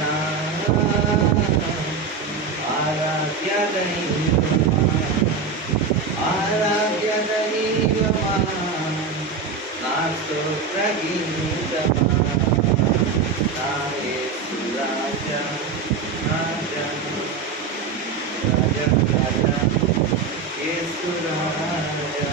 నా ఆరాధ్య దైవమా ఆరాధ్య దైవమా నా స్తోత్ర గీతమా నా యేసు రాజా రాజా రాజా రాజా యేసు రాజా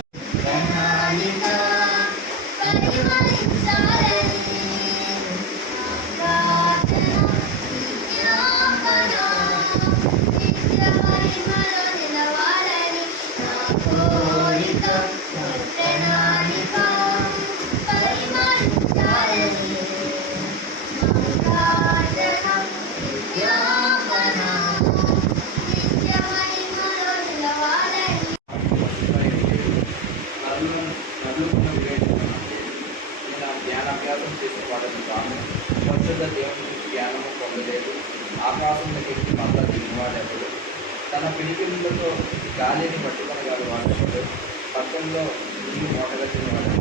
జ్ఞానాభ్యాసం చేసిన వాడని కాను పరిశుద్ధ దేవుని జ్ఞానము పొందలేదు ఆకాశంలో ఎక్కి మళ్ళా దిగినవాడెవడు తన పిడికిళ్ళతో గాలిని పట్టుకొనగల వాడెవడు పక్కనలో నీరు మోటగట్టినవాడు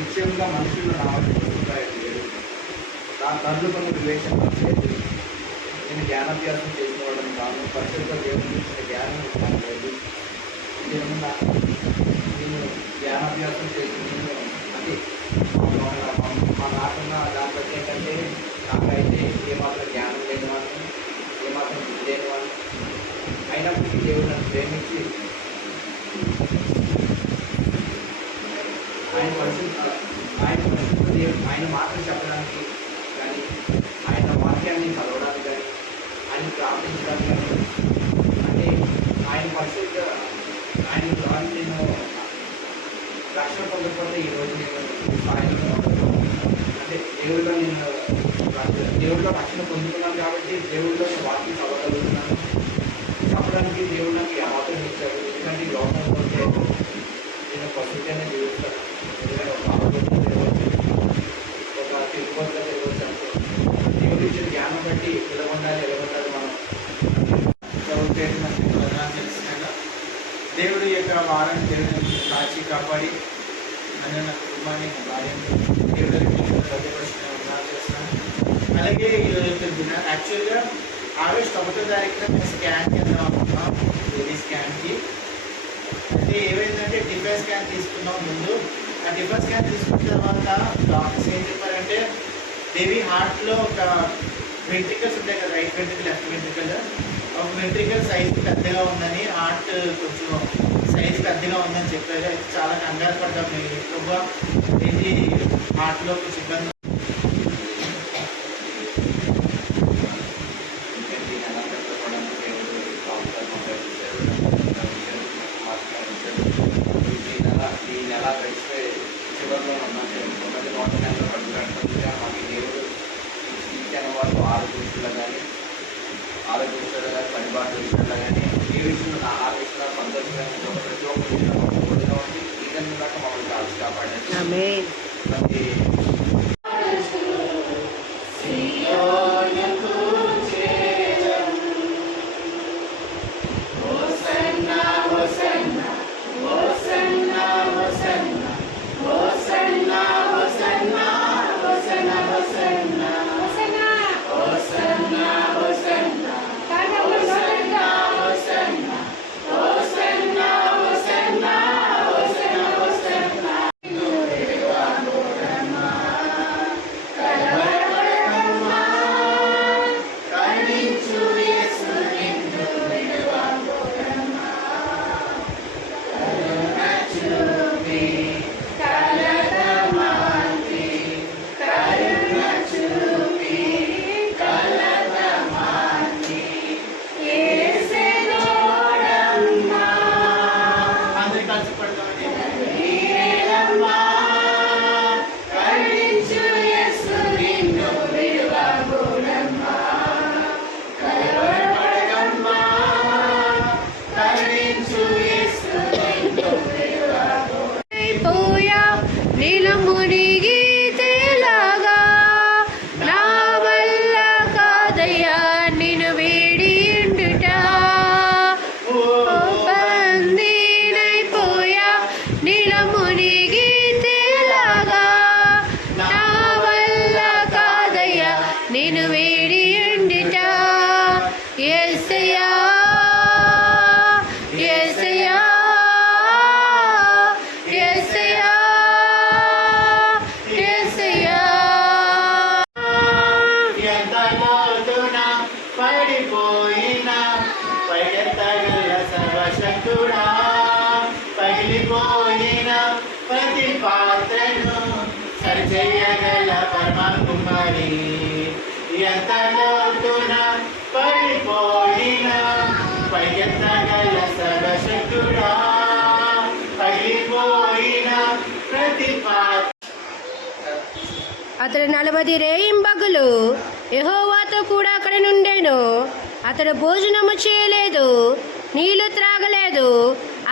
నిశ్చయంగా మనుషులు రావడం లేదు నా కర్లుకొని వివేచన లేదు నేను జ్ఞానాభ్యాసం చేసిన వాడని కాను పరిశుద్ధ దేవుని ఇచ్చిన జ్ఞానం లేదు ఇదేమన్నా నేను జ్ఞానాభ్యాసం చేసిన అంటే మా నాకున్న దాని బట్టి ఏంటంటే నాకైతే ఏమాత్రం జ్ఞానం లేని వాళ్ళు ఏమాత్రం బుద్ధి లేని వాళ్ళు అయినప్పటికీ దేవుడు నన్ను ప్రేమించి ఆయన మాటలు చెప్పడానికి కానీ ఆయన వాక్యాన్ని చదవడానికి కానీ ఆయన ప్రార్థించడానికి కానీ అంటే ఆయన పరిస్థితి ఆయన ద్వారా నేను రక్షణ పొందకపోతే ఈరోజు నేను స్థాయిలో అంటే దేవుడిలో రక్షణ పొందుతున్నాను కాబట్టి దేవుడిలో వాక్యం చదవగలుగుతున్నాను చెప్పడానికి దేవుడు నాకు అవసరం ఇచ్చాడు ఎందుకంటే ఈ లోకంలో నేను పశువుగానే జీవిస్తాను ఎందుకంటే ఒక ఆలోచన తిరగవచ్చు ఒక తిరుగుబడిగా తిరగవచ్చు అంటే దేవుడు ఇచ్చిన జ్ఞానం బట్టి ఎలా ఉండాలి మనం తెలిసిన దేవుడి యొక్క వారాన్ని దేవుని కాచి కాపాడి నన్ను నా కుటుంబాన్ని భార్యను దేవుడికి భద్రపరిచిన చేస్తున్నాను. అలాగే ఈరోజు యాక్చువల్గా ఆగస్టు 1వ తారీఖున మేము స్కాన్కి వెళ్దాం అనుకున్నాం బేబీ స్కాన్కి. అయితే ఏమైందంటే డిఫెన్స్ స్కాన్ తీసుకున్నాం ముందు. ఆ డిఫెన్స్ స్కాన్ తీసుకున్న తర్వాత డాక్టర్స్ ఏం చెప్పారంటే బేబీ హార్ట్లో ఒక వెంట్రికల్స్ ఉంటాయి కదా, రైట్ వెంట్రికల్ లెఫ్ట్ వెంట్రికల్, ఒక వెంట్రికల్ సైజు పెద్దగా ఉందని, హార్ట్ కొంచెం సైజు పెద్దగా ఉందని చెప్పారు. అయితే చాలా కంగారు పడ్డాం మేము ఎక్కువగా. ఏంటి హార్ట్లో కొంచెం ఇబ్బంది చివరిలో ఉన్నది 1 నెలలో పడుతున్నట్టుగా మాకు దేవుడు ఇచ్చిన వాళ్ళు ఆరోగ్యంలో కానీ పరిపాలన విషయంలో కానీ ఏ విషయంలో నా ఆరోగ్యంలో సంతోషంగా ప్రతి ఒక్క విషయంలో ఉంది. ఈ విధంగా మమ్మల్ని కాల్చి కాపాడండి. ప్రతి నేను వేడి ఉండిట యేసయ్యా యేసయ్యా యేసయ్యా యేసయ్యా ఎంత లోతున పడిపోయినా పైకెత్తగల సర్వశక్తుడా పగిలిపోయిన ప్రతి పాత్రను సరిచేయగల పరమాత్మని ఎంత లోతున పడిపోయిన పైకెత్తగల సర్వశక్తుడా పగిలిపోయిన ప్రతి పాత్ర అతడు 40 రేయింబగలు యెహోవాతో కూడా అక్కడ నుండెను. అతడు భోజనము చేయలేదు, నీళ్లు త్రాగలేదు.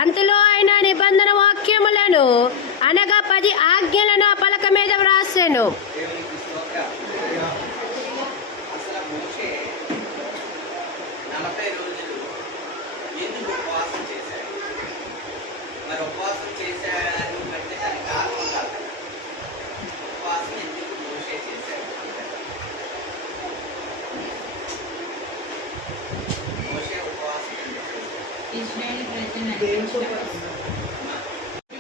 అంతలో ఆయన నిబంధన వాక్యములను అనగా 10 ఆజ్ఞలను ఆ పలక మీద వ్రాసెను. దేవునికి స్తోత్రం. అసలు మోషే 40 రోజులు ఎందుకు ఉపవాసం చేశాడు? మరి ఉపవాసం చేశాడు అంటే దానికి కారణం కాదు. ఉపవాసం ఎందుకు మోషే చేశాడు? మోషే ఉపవాసం ఎందుకు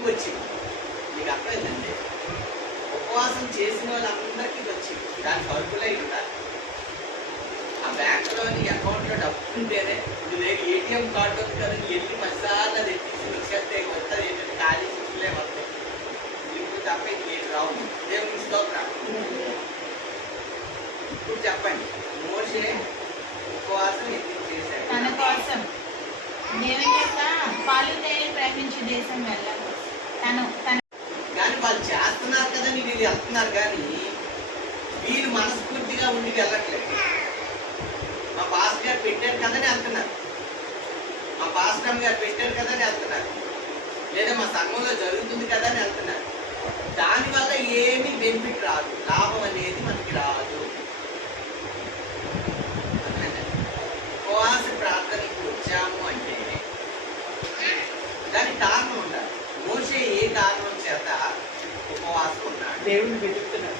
వచ్చింది? మీకు అర్థమైందండి? ఉపవాసం చేసిన వాళ్ళందరికీ వచ్చింది. దానికి అర్హులై ఉన్నారు. ఆ బ్యాంకులోని అకౌంట్లో డబ్బు ఉంటేనే ఇది లేదు, ఏటీఎం కార్డు ఉంది కదా, ఎన్ని మసాలా తెచ్చి వచ్చేస్తే కొత్తది ఏంటంటే ఖాళీ చూసులే వస్తాయి. ఇప్పుడు తప్ప ఇంకేం రావు. దేవుని స్తోత్రం. ఇప్పుడు చెప్పండి, మోషే ఉపవాసం ఎందుకు చేశాడు? తన కోసం దేవుని యొక్క పాలు తేనె ప్రేమించే దేశం వెళ్ళాలి. తన కానీ వాళ్ళు చేస్తున్నారు కదా, వీళ్ళు వెళ్తున్నారు కానీ వీళ్ళు మనస్ఫూర్తిగా ఉండి వెళ్ళట్లేదు. మా పాస్టర్ గారు పెట్టారు కదని వెళ్తున్నారు, మా పాస్టర్ గారు పెట్టారు కదని వెళ్తున్నారు, లేదా మా సంఘంలో జరుగుతుంది కదా అని వెళ్తున్నారు. దానివల్ల ఏమీ బెనిఫిట్ రాదు, లాభం అనేది మనకి రాదు. ఉపవాస ప్రార్థనకి వచ్చాము అంటే దానికి కారణం ఉండాలి. మోషే ఏ కారణం చేత ఉపవాసం ఉన్నాడు? దేవుని వెతుకుతున్నాడు.